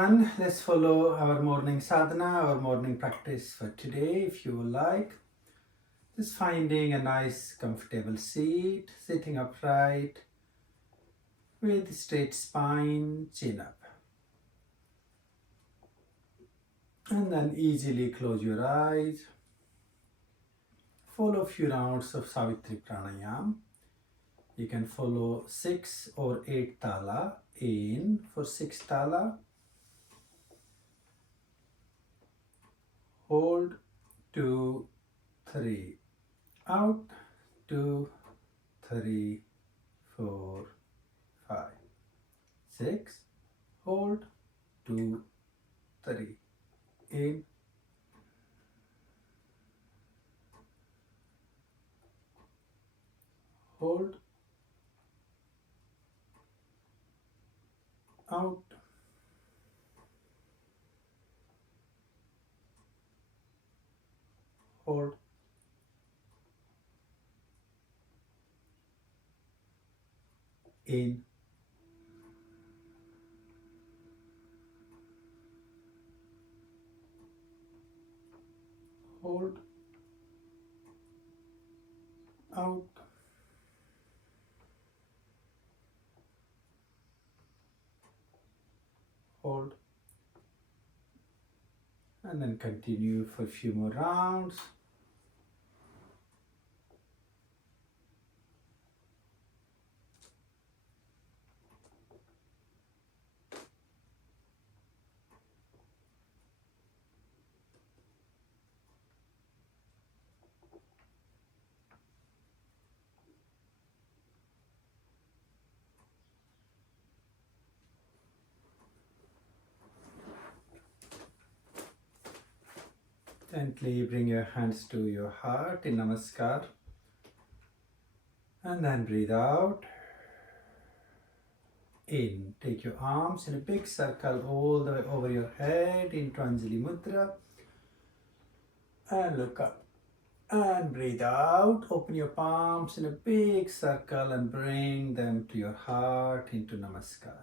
everyone. Let's follow our morning sadhana, our morning practice for today. If you would like, just finding a nice comfortable seat, sitting upright with straight spine, chin up. And then easily close your eyes. Follow a few rounds of Savitri Pranayam. You can follow 6 or 8 tala. In for 6 tala. Hold, 2, 3. Out, 2, 3, 4, 5, 6. Hold, 2, 3. In. Hold. Out. Hold. In. Hold. Out. Hold. And then continue for a few more rounds. Gently bring your hands to your heart in Namaskar. And then breathe out. In. Take your arms in a big circle all the way over your head into Anjali Mudra. And look up. And breathe out. Open your palms in a big circle and bring them to your heart into Namaskar.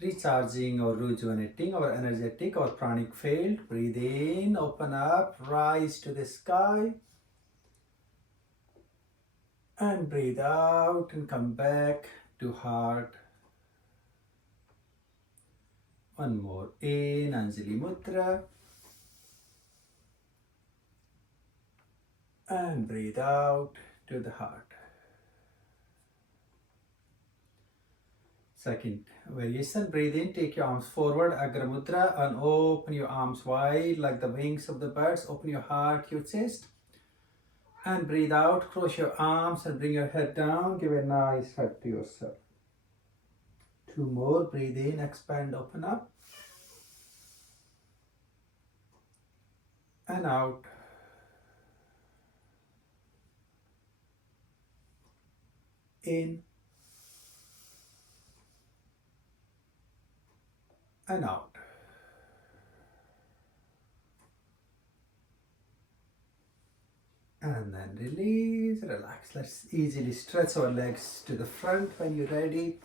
Recharging or rejuvenating our energetic or pranic field. Breathe in, open up, rise to the sky. And breathe out and come back to heart. One more. In, Anjali Mudra. And breathe out to the heart. Second variation, breathe in, take your arms forward, Agra Mudra, and open your arms wide like the wings of the birds. Open your heart, your chest. And breathe out, cross your arms and bring your head down. Give a nice hug to yourself. 2 more, breathe in, expand, open up. And out. In. And out. And then release, relax. Let's easily stretch our legs to the front when you're ready.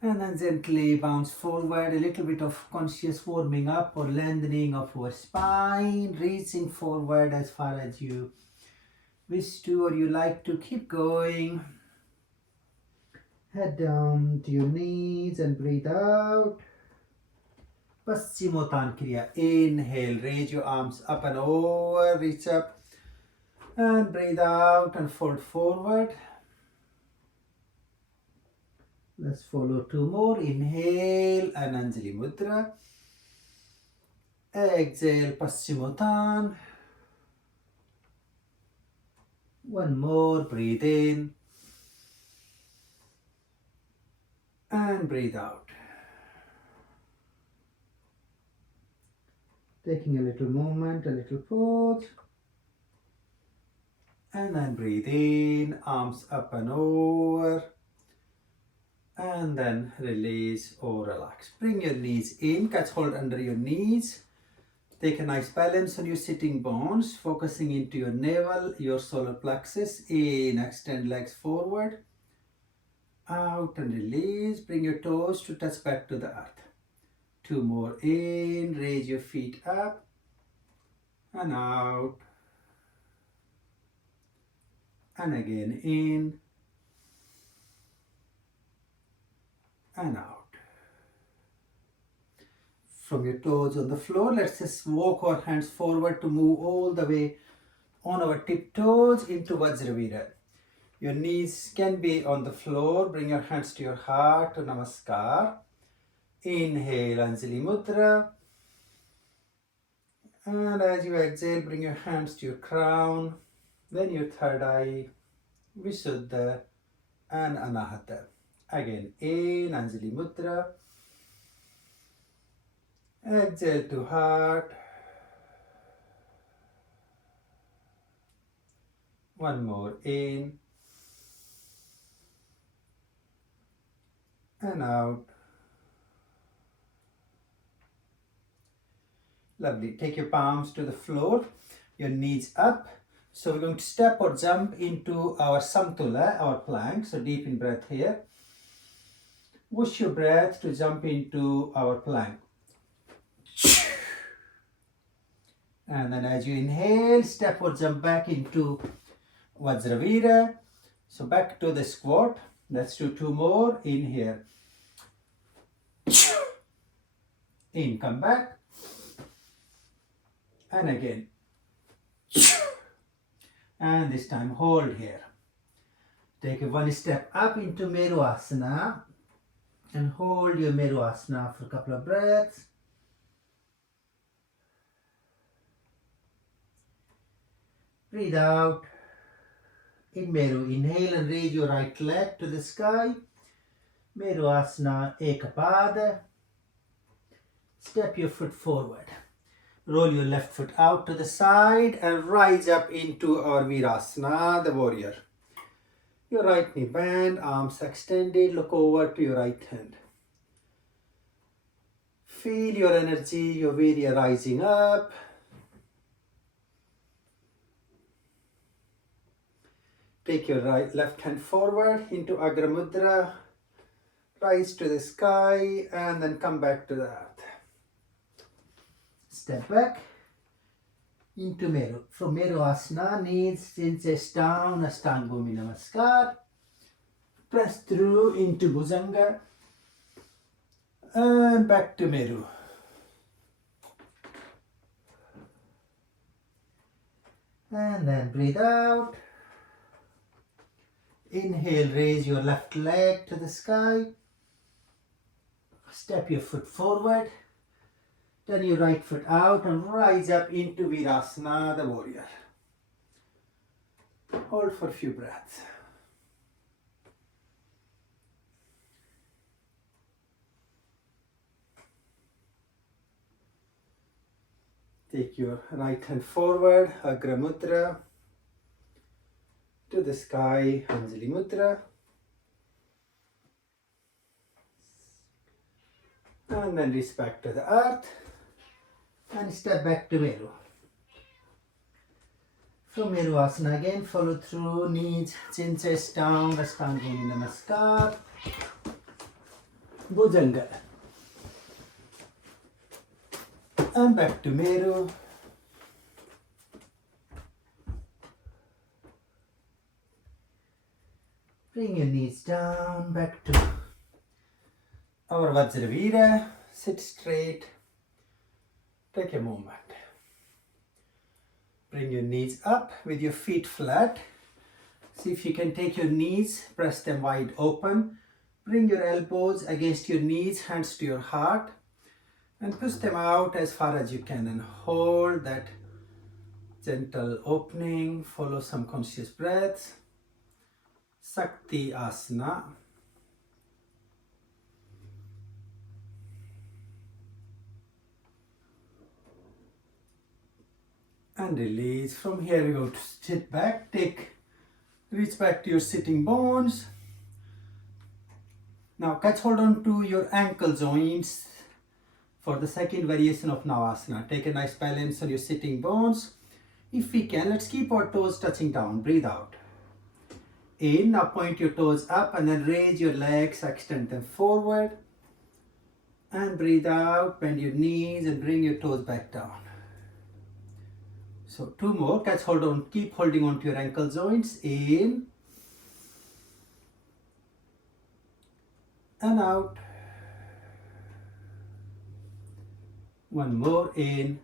And then gently bounce forward, a little bit of conscious warming up or lengthening of our spine, reaching forward as far as you wish to or you like to. Keep going. Head down to your knees and breathe out. Paschimottan Kriya. Inhale, raise your arms up and over, reach up. And breathe out and fold forward. Let's follow 2 more. Inhale and Anjali Mudra. Exhale, Paschimottan. 1 more. Breathe in. And breathe out. Taking a little moment, a little pause. And then breathe in, arms up and over. And then release or relax. Bring your knees in, catch hold under your knees. Take a nice balance on your sitting bones, focusing into your navel, your solar plexus. In, extend legs forward. Out and release. Bring your toes to touch back to the earth. 2 more in, raise your feet up and out. And again in and out. From your toes on the floor, let's just walk our hands forward to move all the way on our tiptoes into Vajravirya. Your knees can be on the floor. Bring your hands to your heart to Namaskar. Inhale, Anjali Mudra. And as you exhale, bring your hands to your crown, then your third eye, Visuddha and Anahata. Again, in Anjali Mudra. Exhale to heart. One more in and out. Lovely. Take your palms to the floor, your knees up. So we're going to step or jump into our Samtula, our plank. So deep in breath here. Whoosh your breath to jump into our plank. And then as you inhale, step or jump back into Vajravirya. So back to the squat. Let's do 2 more. In here. In, come back. And again. And this time hold here. Take one step up into Merusasana. And hold your Merusasana for a couple of breaths. Breathe out. In Meru, inhale and raise your right leg to the sky. Merusasana Ekapada. Step your foot forward. Roll your left foot out to the side and rise up into our Virasana, the warrior. Your right knee bend, arms extended, look over to your right hand. Feel your energy, your Veeriya rising up. Take your left hand forward into Agra Mudra. Rise to the sky and then come back to the earth. Step back into Meru. From Merusasana, knees, chin, chest down, Ashtanga Bhumi Namaskar. Press through into Bhujanga and back to Meru. And then breathe out. Inhale, raise your left leg to the sky. Step your foot forward. Turn your right foot out and rise up into Virasana, the warrior. Hold for a few breaths. Take your right hand forward, Agra Mudra. To the sky, Anjali Mudra. And then reach back to the earth. And step back to Meru. From Merusasana again, follow through, knees, chin, chest down, Ashtanga Bhumi Namaskar. Bhujanga. And back to Meru. Bring your knees down, back to our Vajravirya. Sit straight. Take a moment. Bring your knees up with your feet flat. See if you can take your knees, press them wide open. Bring your elbows against your knees, hands to your heart. And push them out as far as you can and hold that gentle opening. Follow some conscious breaths. Sakti Asana. And release. From here you go to sit back. Reach back to your sitting bones. Now catch hold on to your ankle joints for the second variation of Navasana. Take a nice balance on your sitting bones. If we can, let's keep our toes touching down. Breathe out. In, now point your toes up and then raise your legs, extend them forward. And breathe out, bend your knees and bring your toes back down. So 2 more, catch hold on, keep holding on to your ankle joints, in and out. 1 more, in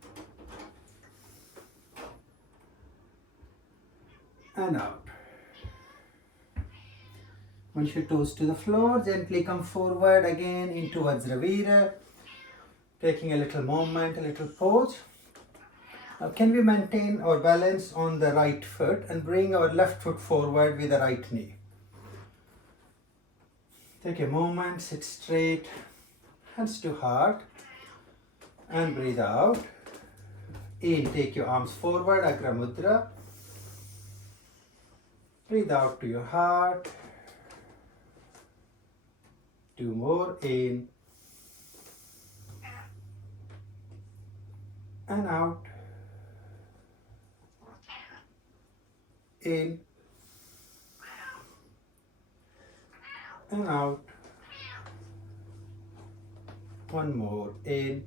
and out. Once your toes to the floor, gently come forward again into Vajra, taking a little movement, a little pose. Now can we maintain our balance on the right foot and bring our left foot forward with the right knee. Take a moment, sit straight, hands to heart, and breathe out. In, take your arms forward, Agra Mudra. Breathe out to your heart. 2 more, in and out. In and out. 1 more, in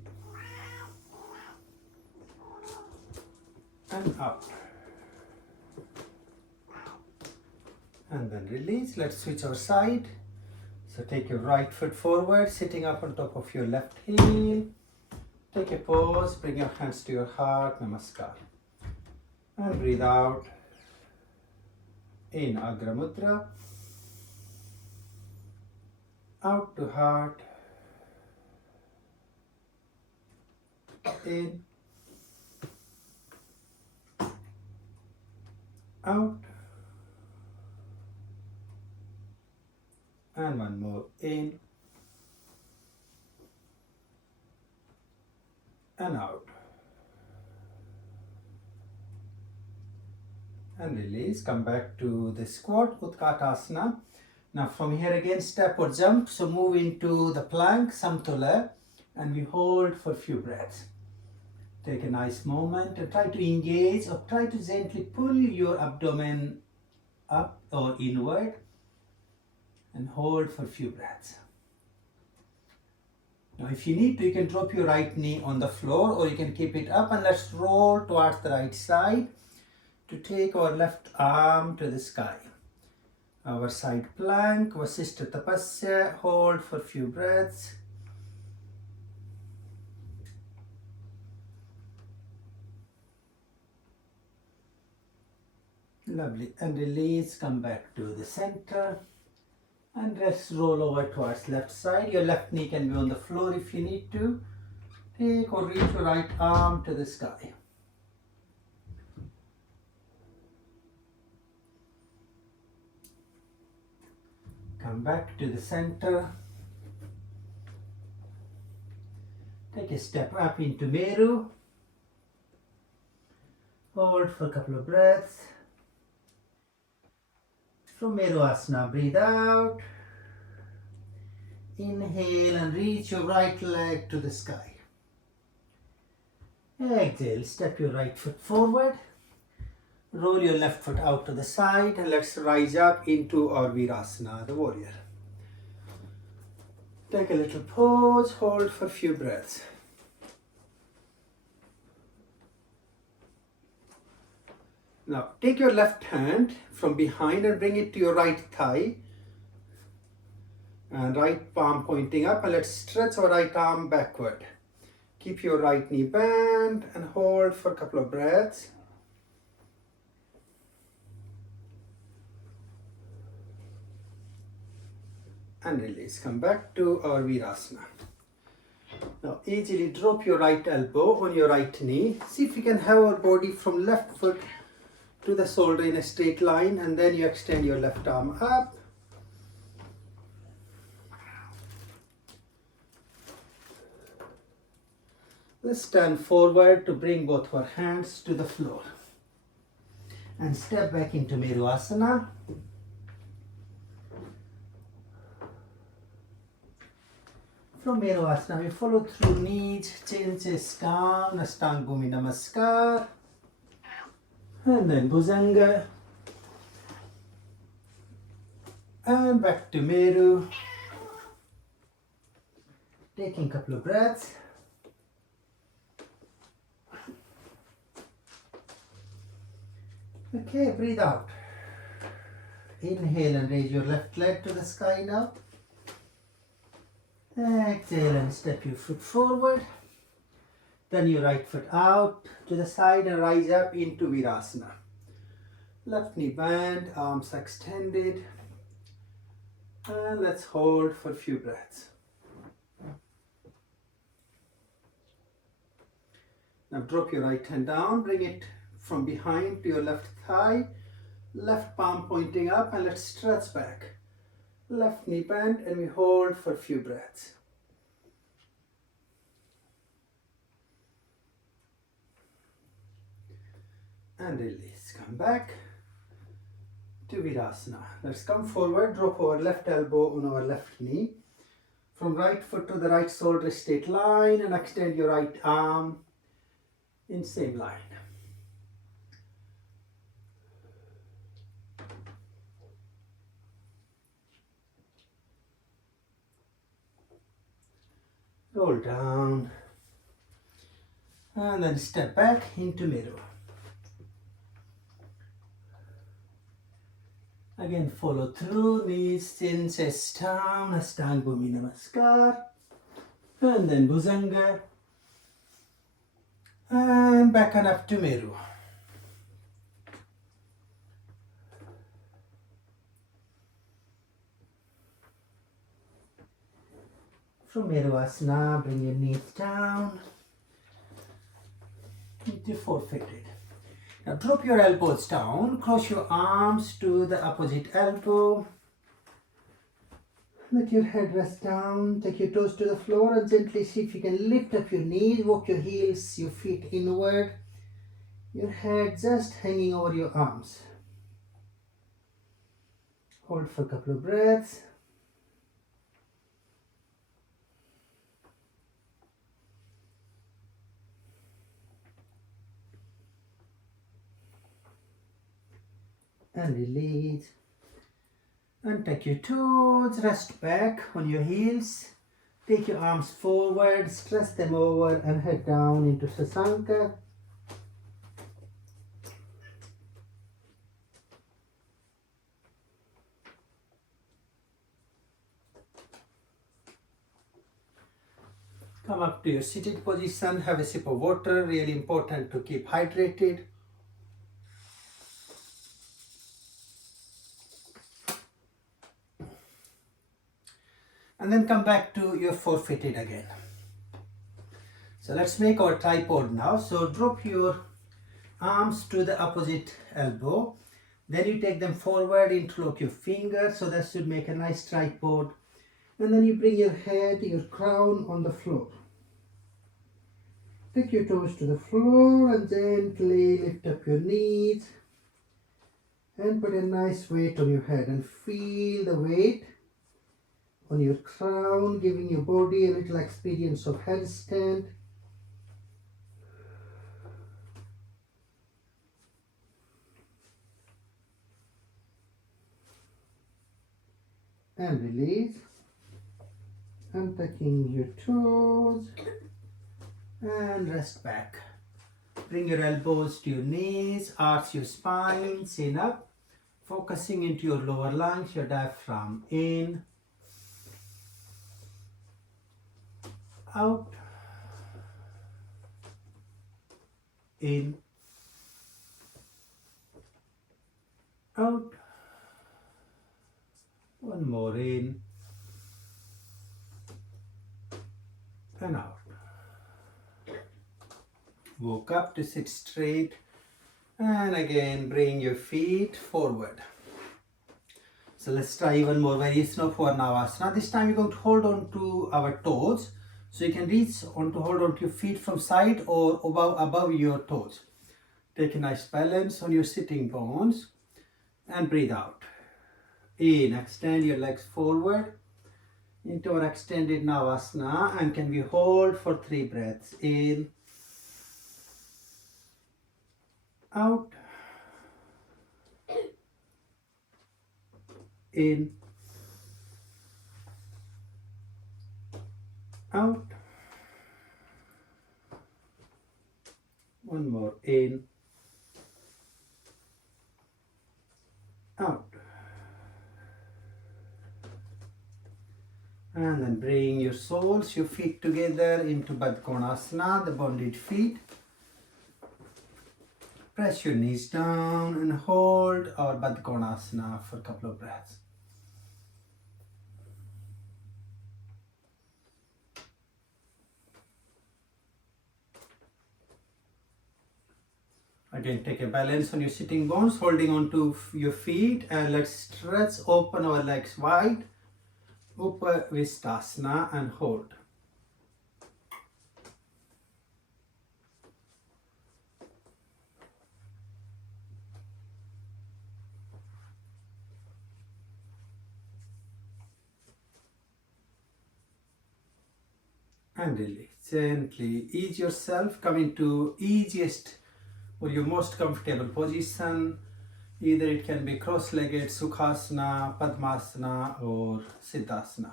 and out. And then release. Let's switch our side. So take your right foot forward, sitting up on top of your left heel. Take a pause, bring your hands to your heart, Namaskar. And breathe out. In, Agra Mudra. Out to heart. In. Out. And 1 more, in and out. And release, come back to the squat, Utkatasana. Now from here again, step or jump. So move into the plank, Samtula, and we hold for a few breaths. Take a nice moment and try to engage or try to gently pull your abdomen up or inward. And hold for a few breaths. Now if you need to, you can drop your right knee on the floor or you can keep it up, and let's roll towards the right side to take our left arm to the sky. Our side plank, Vasishtha Tapasya, hold for a few breaths. Lovely, and release, come back to the center. And let's roll over towards left side. Your left knee can be on the floor if you need to. Take or reach your right arm to the sky. Come back to the center. Take a step up into Meru. Hold for a couple of breaths. From Meru Asana, breathe out. Inhale and reach your right leg to the sky. Exhale, step your right foot forward. Roll your left foot out to the side and let's rise up into our Virasana, the warrior. Take a little pause, hold for a few breaths. Now take your left hand from behind and bring it to your right thigh. And right palm pointing up, and let's stretch our right arm backward. Keep your right knee bent and hold for a couple of breaths. And release. Come back to our Virasana. Now easily drop your right elbow on your right knee. See if you can have our body from left foot to the shoulder in a straight line, and then you extend your left arm up. Let's stand forward to bring both our hands to the floor. And step back into Meru Asana. From Meru Asana, we follow through knees, chin, chest down, Ashtanga Bhumi Namaskar. And then Bhujanga. And back to Meru. Taking a couple of breaths. Okay, breathe out. Inhale and raise your left leg to the sky now. Exhale and step your foot forward. Then your right foot out to the side and rise up into Virasana. Left knee bent, arms extended. And let's hold for a few breaths. Now drop your right hand down, bring it from behind to your left thigh. Left palm pointing up, and let's stretch back. Left knee bent, and we hold for a few breaths. And release. Come back to Virasana. Let's come forward, drop our left elbow on our left knee. From right foot to the right shoulder, straight line, and extend your right arm in same line. Roll down. And then step back into mirror. Again, follow through, knees, chin, chest down, Ashtanga Bhumi Namaskar. And then Bhujanga. And back and up to Meru. From Meru Asana, bring your knees down into four-footed. Now drop your elbows down, cross your arms to the opposite elbow. Let your head rest down, take your toes to the floor and gently see if you can lift up your knees, walk your heels, your feet inward. Your head just hanging over your arms. Hold for a couple of breaths. And release. And take your toes, rest back on your heels. Take your arms forward, stretch them over and head down into Sasanka. Come up to your seated position, have a sip of water, really important to keep hydrated. And then come back to your four-footed again. So let's make our tripod now. So drop your arms to the opposite elbow. Then you take them forward, interlock your fingers. So that should make a nice tripod. And then you bring your head, your crown on the floor. Take your toes to the floor and gently lift up your knees. And put a nice weight on your head and feel the weight on your crown, giving your body a little experience of headstand. And release. And tucking your toes. And rest back. Bring your elbows to your knees, arch your spine, chin up. Focusing into your lower lungs, your diaphragm. In. Out, in, out, one more in, and out. Walk up to sit straight, and again bring your feet forward. So let's try even more variation of Varnavasana. This time we're going to hold on to our toes. So you can reach on to hold on to your feet from side or above your toes. Take a nice balance on your sitting bones and breathe out. In, extend your legs forward into our extended Navasana, and can we hold for 3 breaths. In, out, in, out. One more, in, out. And then bring your soles, your feet together into Baddha Konasana, the bonded feet. Press your knees down and hold our Baddha Konasana for a couple of breaths. Again, take a balance on your sitting bones, holding on to your feet, and let's stretch, open our legs wide. Upavishtasana and hold. And release. Gently ease yourself, come into easiest or your most comfortable position. Either it can be cross-legged, Sukhasana, Padmasana or Siddhasana.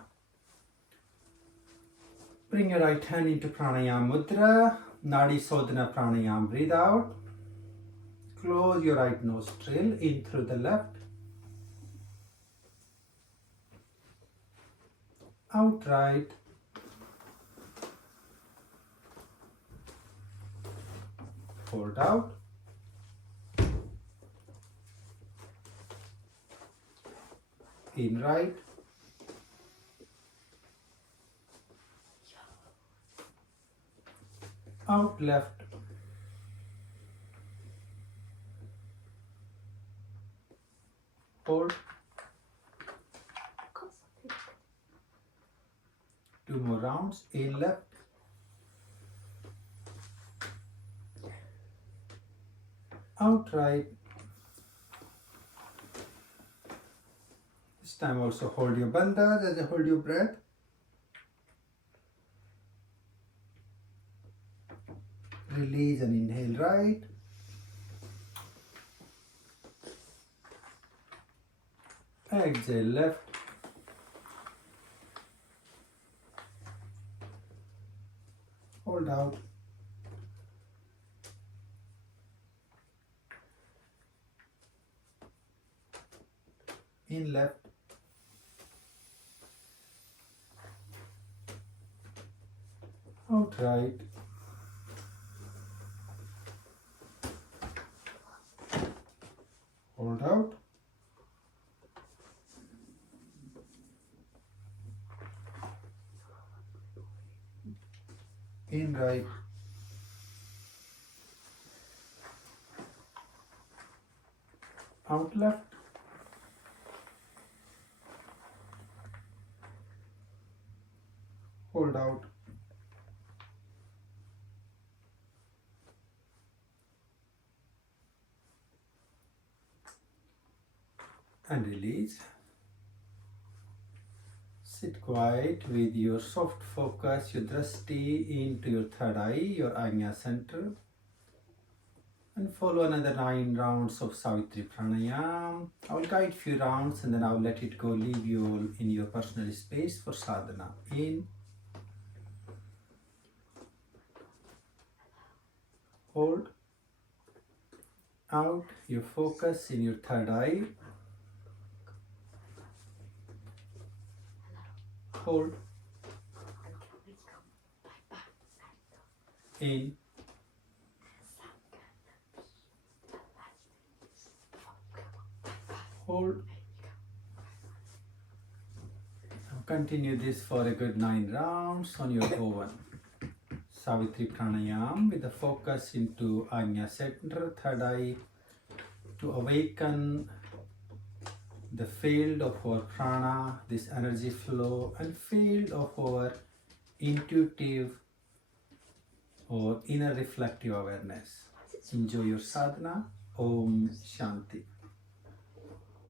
Bring your right hand into Pranayama Mudra, Nadi Sodhana Pranayama, breathe out. Close your right nostril, in through the left. Out right. Hold out. In right. Out left. Hold. 2 more rounds. In left. Out right. This time also hold your bandhas as you hold your breath. Release and inhale right. Exhale left. Hold out. In left. Out right. Hold out. In right. Out left. Hold out. And release. Sit quiet with your soft focus, your drishti into your third eye, your Ajna center. And follow another 9 rounds of Savitri Pranayam. I will guide few rounds and then I will let it go, leave you all in your personal space for sadhana. In. Hold. Out. Your focus in your third eye. Hold. In. Hold. Now continue this for a good 9 rounds on your own. Savitri Pranayam with the focus into Ajna center, third eye, to awaken the field of our prana, this energy flow, and field of our intuitive or inner reflective awareness. Enjoy your sadhana. Om Shanti.